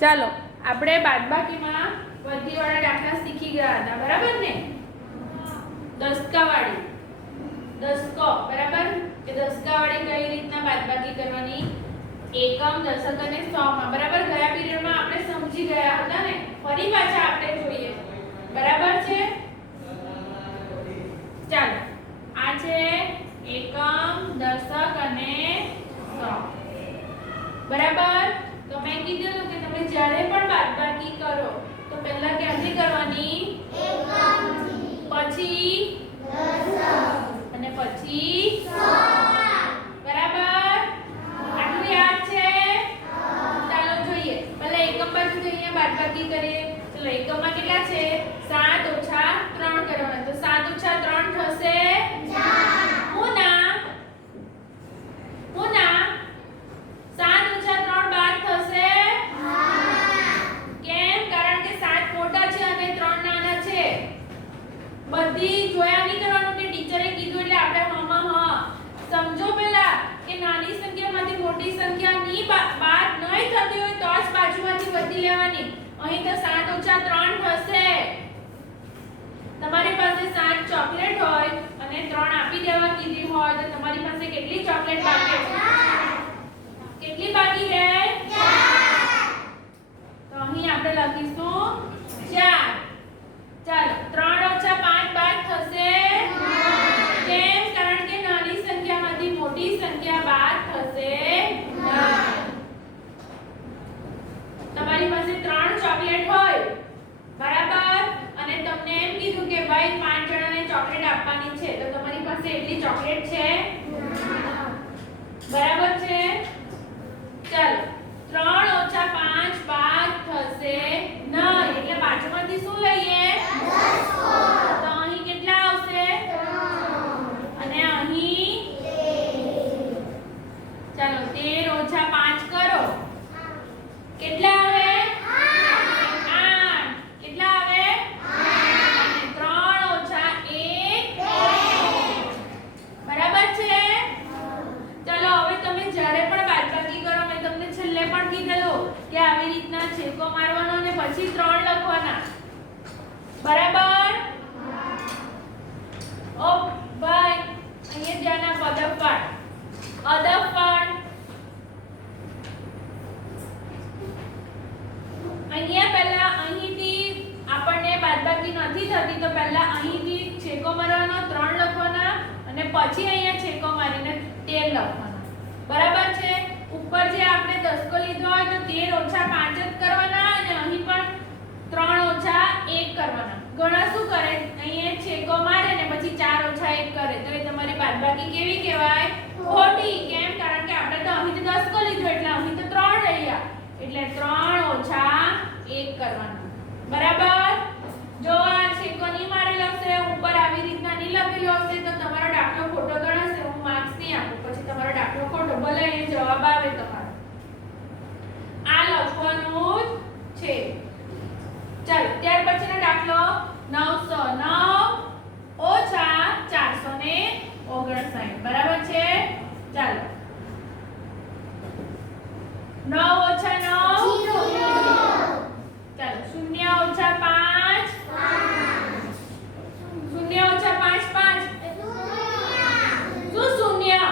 ચાલો આપણે બાદબાકીમાં વધીવાળા દાખલા શીખી ગયા હતા, બરાબર ને? દસકાવાળી, દસકો, બરાબર? કે દસકાવાળી કઈ રીતના બાદબાકી કરવાની, એકમ, દશક અને સોમાં, બરાબર? ગયા પીરિયડમાં આપણે સમજી ગયા હતા ને, ફરી પાછા આપણે જોઈએ, બરાબર છે? ચાલો, આ છે એકમ, દશક અને સો, બરાબર? તો મેં કીધું કે તમે જ્યારે પણ બાદબાકી કરો તો પહેલા ક્યાંથી કરવાની? એકમથી, પછી દશક અને પછી સો, બરાબર? આટલું યાદ છે? ચાલો જોઈએ, પહેલા એકમ બાજુ જઈને બાદબાકી કરીએ. ચલો, એકમમાં કેટલા છે? 7 ઓછા 3 કરવાના, તો 7 ઓછા 3 થશે 4. હું ના 7 ઓછા 3 બાદ થશે 8. કેમ? કારણ કે 7 મોટા છે અને 3 નાના છે. બધી જોયા નહીં કરવાનું કે ટીચરે કીધું એટલે આપણે હા સમજો. પહેલા કે નાની સંખ્યામાંથી મોટી સંખ્યાની બાદ નહીં થતી હોય તો જ બાજુમાંથી વધી લેવાની. અહીં તો 7 ઓછા 3 થશે. તમારી પાસે 7 ચોકલેટ હોય અને 3 આપી દેવા કીધી હોય તો તમારી પાસે કેટલી ચોકલેટ બાકી છે? કેટલી બાકી રહે? 4. તો અહીં આપણે લખીશું 4. ચાલો, 3 ઓછા 5 બાદ થશે 9. કેમ? કારણ કે નાની સંખ્યામાંથી મોટી સંખ્યા બાદ થશે 9. તમારી પાસે 3 ચોકલેટ હોય, બરાબર? અને તમને એમ કીધું કે ભાઈ 5 જણાને ચોકલેટ આપવાની છે, તો તમારી પાસે એટલી ચોકલેટ છે? બરાબર છે? ચાલો, 3 ઓછા 5 બાદ થશે 9. એટલે બાજુમાંથી શું લઈએ? દસકો. તો અહીં કેટલા આવશે? 3. અને અહીં 1. ચાલો, 13 ઓછા 5 કરો. કેટલા આવે? 8. કેટલા આવે? 8. અને 3 ઓછા 1 1. બરાબર છે? ચાલો, હવે તમે જ્યારે પણ બાદબાકી કરો, મેં તમને છેલ્લે પણ કીધેલું કે આવી રીતના છેકો મારવાનો અને પછી 3 લખવાના, બરાબર? ઓ ભાઈ, અહીંયા ધ્યાન આપો. અદફાડ, અદફાડ. અહીંયા પહેલા અહીંથી આપણને બાદબાકી નથી થતી તો પહેલા અહીંથી છેકો મારવાનો, 3 લખવાના અને પછી અહીંયા છેકો મારીને 13 લખવાના, બરાબર છે? ઉપર જે આપણે દસકો લીધો હોય તો 13 ઓછા 5 જ કરવાના અને અહીં પણ 3 ઓછા 1 કરવાના. ઘણા શું કરે? અહીંયા છેકો મારે ને પછી 4 ઓછા 1 કરે, તો એ તમારી બાદબાકી કેવી કહેવાય? ખોટી. કેમ? કારણ કે આપણે તો અહીં તો દસકો લીધો એટલે અહીં તો 3 રહ્યા, એટલે 3 ઓછા 1 કરવાનું, બરાબર? જો આ છેકો નહીં મારેલો હશે, ઉપર આવી રીતના નહીં લખેલો હશે તો તમારો દાખલો ખોટો ગણાશે. હું માર્ક્સ નહીં આપું, પછી તમારો દાખલો ખોટો, ભલે એ જવાબ આવે તમારો. આ લખવાનું જ છે. ચાલો, ત્યાર પછીનો દાખલો 909 ઓછા 459, બરાબર છે? ચાલો, 9 ઓછા 9 ચાલો, 0 ઓછા 5 0 ઓછા 5 5 શું શૂન્ય?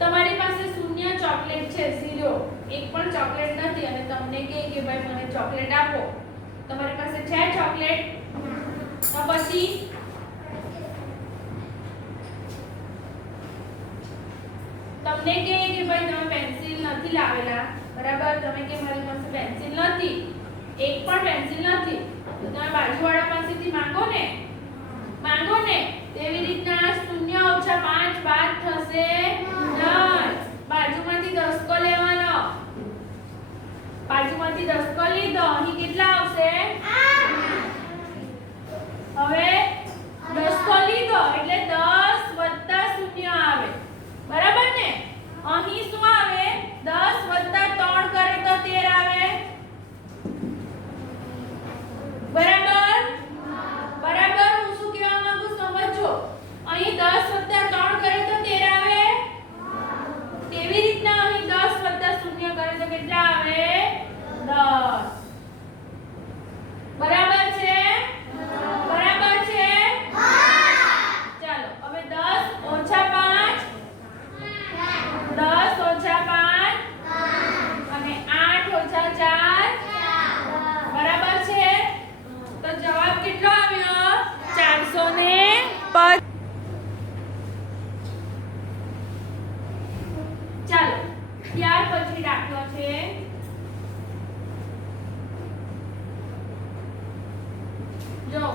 તમારી પાસે શૂન્ય ચોકલેટ છે, 0. એક પણ ચોકલેટ નથી અને તમને કહે કે ભાઈ મને ચોકલેટ આપો. તમારી પાસે છે ચોકલેટ? તો પછી તમને કહે કે ભાઈ તમે પેન્સિલ નથી લાવેલા, બરાબર? તમે કે મારી પાસે પેન્સિલ નથી, એક પણ પેન્સિલ નથી, તો તમે બાજુવાળા પાસેથી માંગો ને. તેવી રીતના 0 ઓછા 5 બાદ થશે 9. બાજુમાંથી દસકો લેવાનો, બાજુમાંથી દસકો લીધો, અહીં કેટલા આવશે? 8. હવે દસકો લીધો એટલે 10 વત્તા 0 આવે, બરાબર ને? અહીં શું આવે? 10 વત્તા 3 કરે તો 13 આવે, બરાબર? બરાબર. હું શું કહેવા માંગુ સમજો. અહીં 10 વત્તા 3 કરે તો 13 આવે. તેવી રીતના અહીં 10 વત્તા 0 કરે તો કેટલા આવે?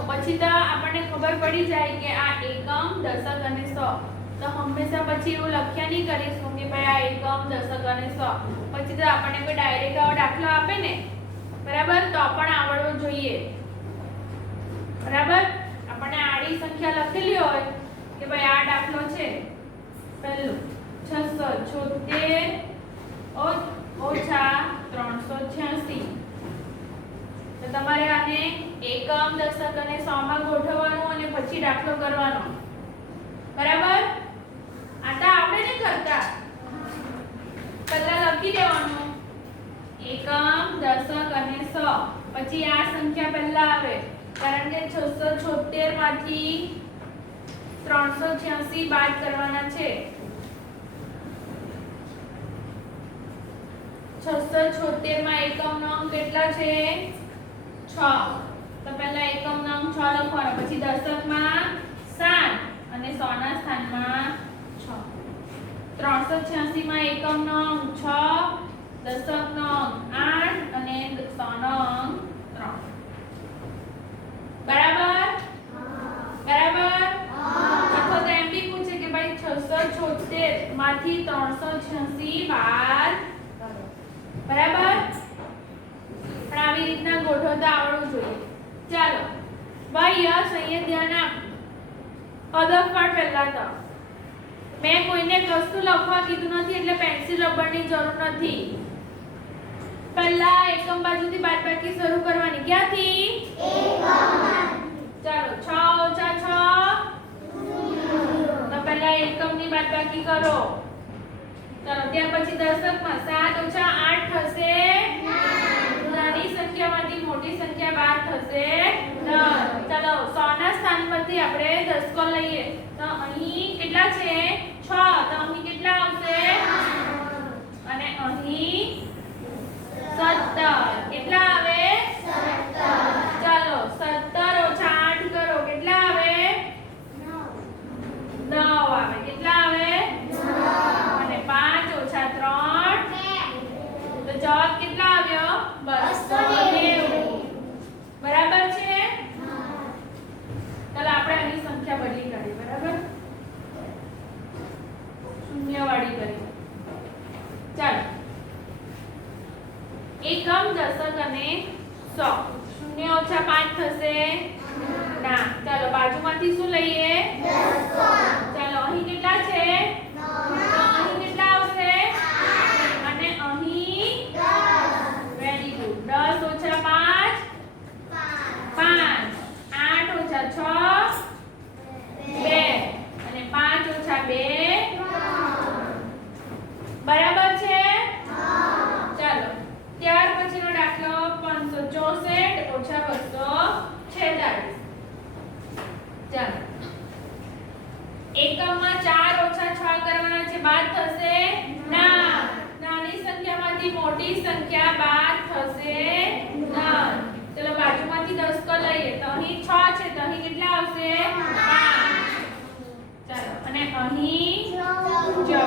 પછી તો આપણને ખબર પડી જાય કે આ એકમ દશક અને સો તો હંમેશા પછી એવું લખ્યા નહીં કરીશું કે ભાઈ આ એકમ દશક અને સો પછી તો આપણને કોઈ ડાયરેક્ટ આવો દાખલો આપે ને બરાબર તો પણ આવડવો જોઈએ બરાબર આપણને આડી સંખ્યા લખેલી હોય કે ભાઈ આ દાખલો છે પહેલું 676 ઓછા 386 તો તમારે આને એકમ દશક અને સો માં ગોઠવવાનું અને પછી દાખલો કરવાનો બરાબર આ તો આપણે નહીં કરતા પહેલા લખી દેવાનું એકમ દશક અને સો પછી આ સંખ્યા પહેલા આવે કારણ કે 676 માંથી 386 બાદ કરવાના છે 676 માં એકમ નો અંક કેટલા છે 6 તો પહેલા એકમ નો અંક 6 લખવાનો પછી દશકમાં 7 અને 100 ના સ્થાનમાં 6 386 માં એકમ નો અંક 6 દશક નો અંક 8 અને 100 નો અંક 3 બરાબર બરાબર અથવા તો એમ બી પૂછે કે ભાઈ 676 માંથી 386 બાદ કરો બરાબર પણ આવી રીતના ગોઠવતા આવડવું જોઈએ ચાલો ભાઈ યસ અહીંયા ધ્યાન આપ અદફાટ પહેલા તો મેં કોઈને વસ્તુ લખવા કીધું નથી એટલે પેન્સિલ રબરની જરૂર નથી પહેલા એકમ બાજુથી બાદબાકી શરૂ કરવાની ક્યાંથી ચાલો 6 ઓછા 6 તો પહેલા એકમની બાદબાકી કરો ચાલો ત્યાર પછી દશકમાં 7 ઓછા 8 થશે નાની સંખ્યામાંથી મોટી સંખ્યા બાદ થશે 10 ચાલો 100 ના સ્થાન પરથી આપણે દશકો લઈએ તો અહીં કેટલા છે 6 તો અહીં કેટલા આવશે અને અહીં 17 કેટલા આવે 17 ચાલો 17 ઓછા 8 કરો કેટલા આવે 9 આવે કેટલા આવે 9 અને 5 ઓછા 3 તો જવાબ કેટલા આવ્યો 290 બરાબર છે ચાલો આપણે આની સંખ્યા બદલી કાઢી બરાબર શૂન્યવાળી કરી ચાલો એકમ દશક અને 100 0 ઓછા 5 થશે ના ચાલો બાજુમાંથી શું લઈએ ચાલો અહીં કેટલા છે 9 તો અહીં કેટલા આવશે 8 અને અહીં 10 વેરી ગુડ 10 ઓછા 5 5 8 ઓછા 6 2 અને 5 ઓછા 2 બરાબર છે ચાલો ત્યાર પછીનો દાખલો 564 ઓછા 246 ચાલો એકમમાં 4 ઓછા 6 કરવાના છે બાદ થશે ના નાની સંખ્યામાંથી મોટી સંખ્યા બાદ થશે ના ચલો બાજુમાંથી દશકો લઈએ તો અહીં 6 છે તો અહીં કેટલા આવશે 5 ચાલો અને અહીં 14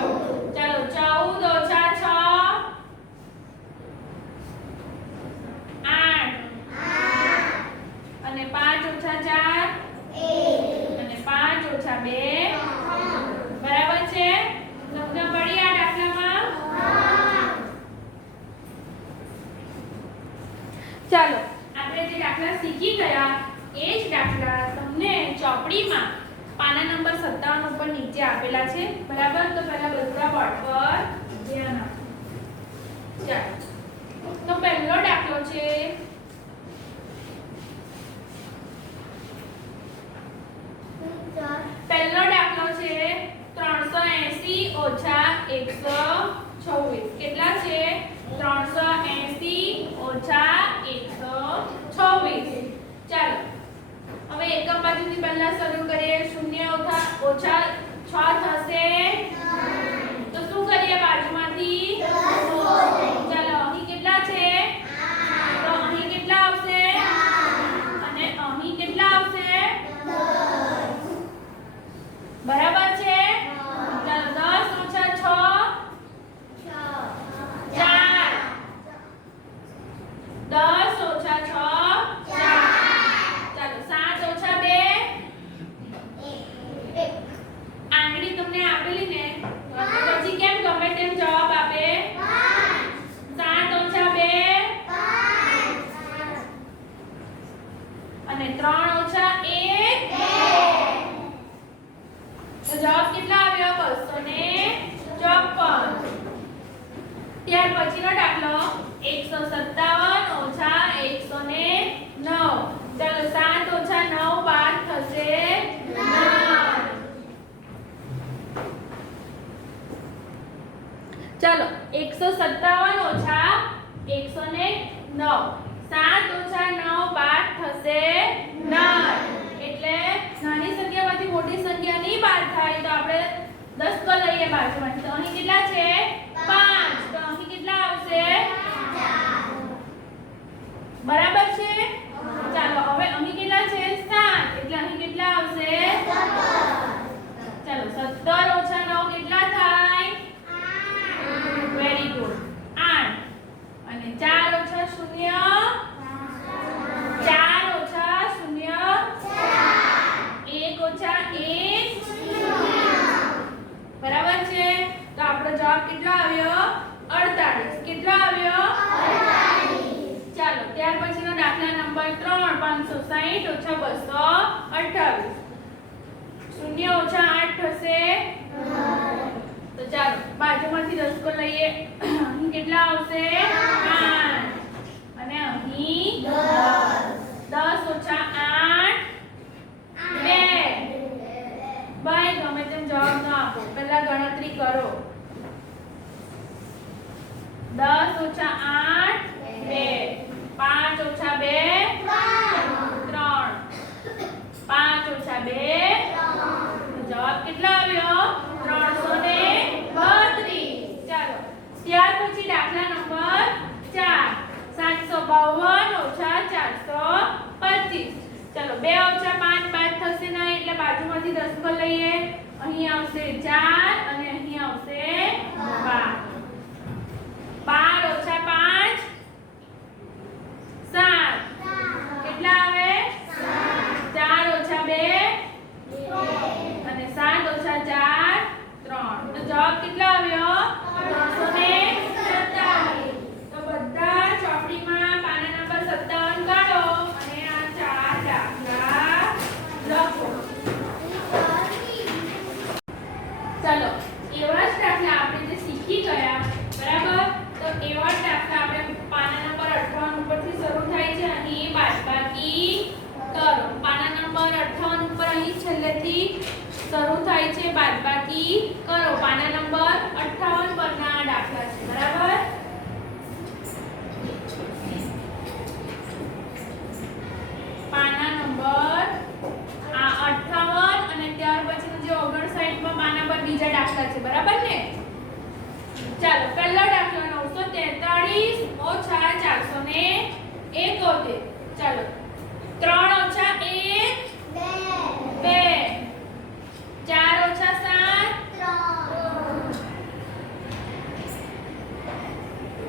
ચાલો 14 ઓછા 6 8 અને 5 ઓછા 4 અને 5 ઓછા 2 બરાબર છે સમજ પડી આ દાખલામાં ચાલો આપણે જે દાખલા શીખી ગયા એ જ દાખલા તમને ચોપડીમાં પાના નંબર 57 ઉપર નીચે આપેલા છે બરાબર તો પહેલા બધા બોર્ડ પર ધ્યાન આપો ચાલો તો પહેલો દાખલો છે પહેલો દાખલો છે 380 ઓછા 126 કેટલા છે 380 ઓછા 126 ચાલો હવે એકમ બાજુથી પહેલા શરૂ કરીએ 0 ઓછા 6 થશે તો શું કરીએ બાજુમાંથી ચાલો અહીં કેટલા છે તો અહીં કેટલા આવશે અને અહીં કેટલા આવશે બરાબર છે ચાલો 10 ઓછા 6 4 3 ઓછા 1 તો જવાબ કેટલા આવ્યો 254. ત્યાર પછીનો દાખલો 157 ઓછા 109. ચાલો 7 ઓછા 9 બાદ થશે 9. ચાલો 157 ઓછા 109. 7 ઓછા 9 બાદ થશે 9. એટલે નાની સંખ્યામાંથી મોટી સંખ્યા ની બાદ થાય તો આપણે 10 કો લઈએ બાજુમાંથી. તો અહીં કેટલા છે 5. તો અહીં કેટલા આવશે 4. બરાબર છે. ચાલો હવે અહીં કેટલા છે 7. એટલે અહીં કેટલા આવશે 17. ચાલો 17 ઓછા 9 કેટલા થાય 8. Very good 8. અને 4 ઓછા 0 4 ઓછા 0 1 ઓછા 1 બરાબર છે. તો આપણો જવાબ કેટલો આવ્યો 48. કેટલો આવ્યો 48. ચાલો ત્યાર પછીનો દાખલા નંબર 3 560 ઓછા 228. 0 ઓછા 8 થશે 9. તો ચાલો બાજુમાંથી 10 કો લઈએ. અહીં કેટલા આવશે 5 અને અહીં 10 ઓછા 8 2. ભાઈ ગમે તેમ જવાબ ન આપો, પહેલા ગણતરી કરો. 10 ઓછા 8 2. 5 ઓછા 2 3. 5 ઓછા 2 જવાબ કેટલો આવ્યો 332. ચાલો ત્યાર પછી દાખલા નંબર 4 752 ઓછા 425. ચાલો 2 ઓછા 5 બાદ થશે નહીં એટલે બાજુમાંથી 10 કો લઈએ. અહીં આવશે 4 અને અહીં આવશે 12. 12 ઓછા 5 7. કેટલા આવે 4 ઓછા 2 અને 7 ઓછા 4 3. તો જવાબ કેટલો આવ્યો 327. તો બધા ચોપડીમાં પાના નંબર 57 કાઢો અને આ 4 દાખલા લખો. ચાલો એવા જ દાખલા આપણે જે શીખી ગયા બરાબર. તો એવા જ દાખલા આપણે પાના નંબર 58 ઉપરથી શરૂ થાય છે. અહીં બાદબાકી કરો. પાના નંબર 58 ઉપર અહીં છેલ્લેથી શરૂ થાય છે બાદબાકી કરો. પાના નંબર 58 પરના દાખલા છે બરાબર. પાના નંબર આ 58 અને ત્યાર પછીનું જે 59 માં પાના પર બીજા દાખલા છે બરાબર ને. ચાલો પહેલો દાખલો 943 ઓછા 471. ચાલો 3 ઓછા 1 2. 4 ઓછા 7 3.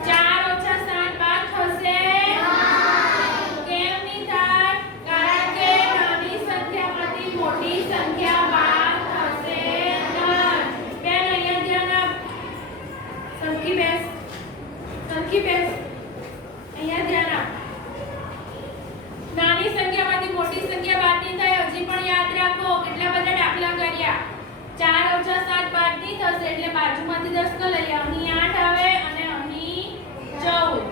4 ઓછા 7 બાદ થશે 9. કેમ નહીં થાય? કારણ કે નાની સંખ્યામાંથી મોટી સંખ્યા બાદ થશે 9. બેન અહીંયા ધ્યાન આપ. સરખી બેસ. અહીંયા ધ્યાન આપ. નાની સંખ્યામાંથી મોટી સંખ્યા બાદ નહીં થાય. હજી પણ યાદ રાખો કેટલા બધા દાખલા કર્યા. 4 ઓછા 7 બાદ નહીં થશે એટલે બાજુમાંથી 10 કો લઈએ. અહીં 8 આવે અને અહીં 14.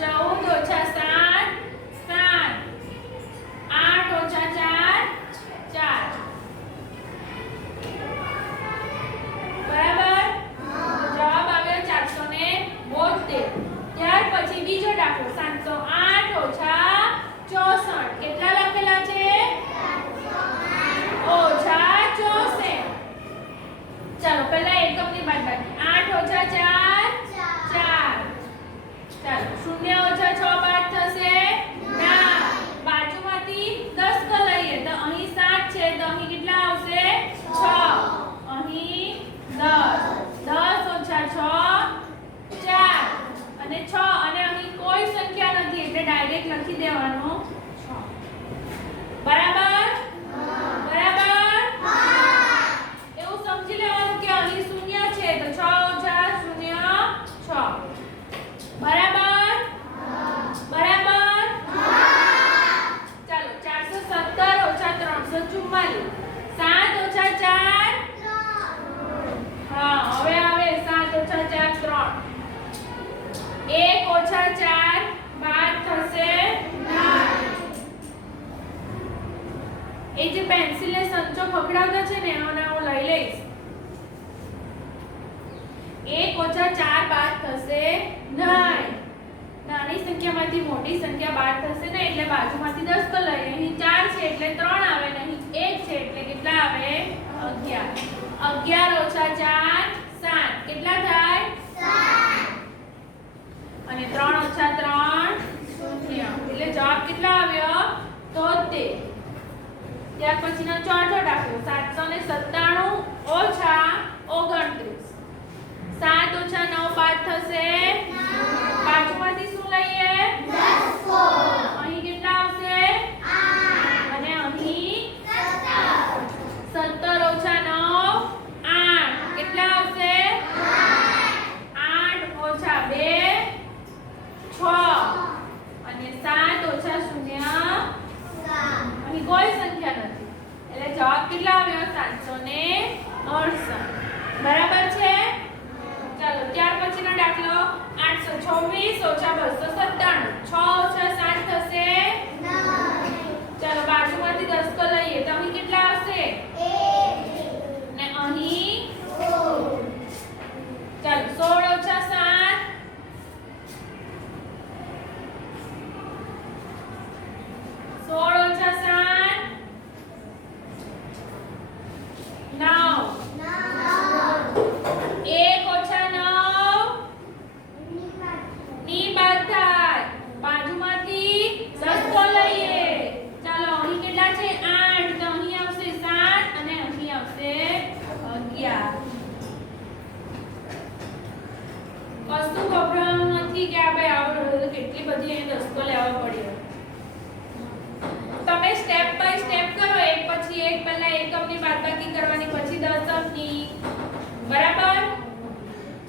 14 ઓછા 7 7. 8 ઓછા 4 4. બરાબર. જવાબ આવ્યો 472. ત્યાર પછી બીજો દાખલો 708 ઓછા 64. કેટલા લખેલા છે ઓછા 64. ચાલો પહેલા એકમની બાદબાકી. 8 ઓછા 4 4. ચાલો 0 ઓછા 6 બાદ થશે 9. બાજુમાંથી 10 કો લઈએ તો અહીં 7 છે તો અહીં કેટલા આવશે 6. અહીં 10. 10 ઓછા 6 4 અને 6 અને અહીં કોઈ સંખ્યા નથી એટલે ડાયરેક્ટ લખી દેવાનું 6. બરાબર બરાબર. એવું સમજી લેવાનું કે અહીં 0 છે તો 6 ઓછા 0 6. બરાબર બરાબર. ચાલો 457 સંખ્યામાંથી મોટી સંખ્યા બાદ થશે ને એટલે બાજુમાંથી દસકો લઈએ. અહીં 4 છે એટલે 3 આવે ને અહીં 1 છે એટલે કેટલા આવે? 11. 11 - 4 7 કેટલા થાય? 7. અને 3 - 3 0 એટલે જવાબ કેટલા આવ્યો? 73. ત્યાર પછીનો ચોથો દાખલો 797 - 29. 7 - 9 બાદ થશે 9. બાજુમાંથી શું લઈએ? દસકો. અહીં કેટલા આવશે? 8. અને અહીં 17. 17 - 9 8 કેટલા આવશે? 8. 8 - 2 6 અને 7 - 0 અહીં કોઈ સંખ્યા નથી એટલે જવાબ કેટલા આવ્યો? 768. બરાબર છે. ચાલો ત્યાર પછીનો દાખલો 826 - 297. 6 - 7 થશે 9. ચાલો બાજુમાંથી દસકો લઈએ તો અહીં કેટલા આવશે? 1 ને અહીં 2. ચાલો 16 - 7 16 - 7 9. 1 - 9 ની બાદ થાય બાજુમાંથી દસકો લઈએ. ચાલો અહીં કેટલા છે? 8 તો અહીં આવશે 7 અને અહીં આવશે 11. કશું ગભરાવાનું નથી કે આ ભાઈ આવડે કેટલી બધી અહીં દસકો લેવા પડ્યો. તમે સ્ટેપ બાય સ્ટેપ કરો, એક પછી એક. પહેલા એકમની બાદબાકી કરવાની, પછી દશકની. બરાબર?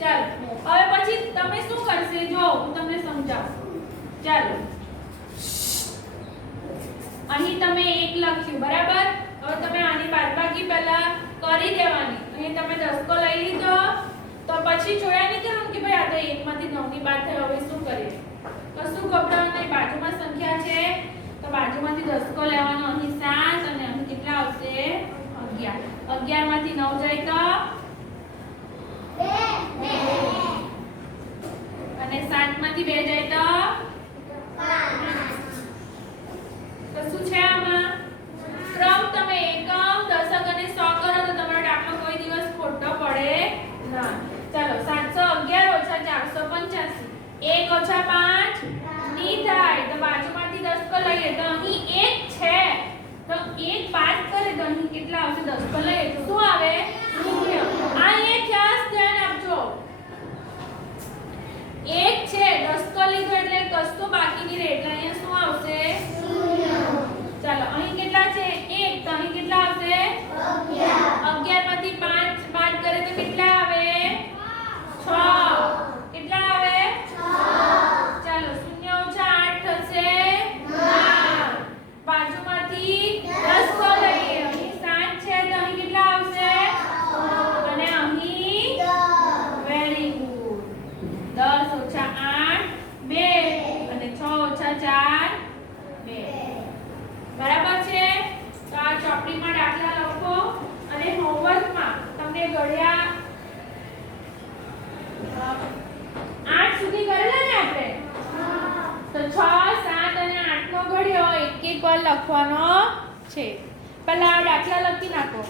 ચાલો હવે પછી તમે શું કરશે જો હું તમને સમજાવું. ચાલો અહીં તમે 1 લખ્યું. બરાબર? હવે તમે આની બાદબાકી પહેલા કરી દેવાની. અહીં તમે દસકો લઈ લીધો તો પછી જોયા નહીં કરવાનું કે ભાઈ આ તો 1 માંથી 9 ની બાદ થઈ, હવે શું કરીએ? કશું ગભરાવાનું નહીં. બાજુમાં સંખ્યા છે તો બાજુમાંથી દસકો લેવાનો. અહીં 7 અને અહીં કેટલા આવશે? 11. 11 માંથી 9 જાય તો 2 અને 7 માંથી 2 જાય તો 5. તો શું છે આમાં? ક્રમ તમે એકમ, દશક અને સો કરો તો તમારો દાખલો કોઈ દિવસ ખોટો પડે ના. ચાલો 711 - 485. 1 - 5 ની થાય તો બાજુમાંથી દસકો લઈએ તો અહીં 1 છે તો 1 બાદ કરે તો અહીં કેટલા આવશે? દસકો લઈએ તો શું આવે? 0. આ એક ખાસ ધ્યાન આપજો. 1 છે દસકો લીધો એટલે કશું બાકી નહીં રહે એટલે અહીંયા શું આવશે? 0. ચાલો અહીં કેટલા છે? 1 તો અહીં કેટલા આવશે? 11. 11 માંથી 5 બાદ કરે તો કેટલા આવે? 6. કેટલા આવે? 6. ચાલો 0 - 8 થશે 9. બાજુમાંથી દસકો લઈએ. અહીં 7 છે તો અહીં કેટલા આવશે? અને અહીં 10. Very good. 10 - 8 2 અને 6 - 4 2. બરાબર છે. તો આ ચોપડીમાં દાખલા લખો અને હોમવર્કમાં તમને ઘડિયા 8 સુધી કરેલા ને આપણે? તો 6 7 અને 8 નો ઘડિયો એક એક વાર લખવાનો છે. પહેલા આ દાખલા લખી નાખો.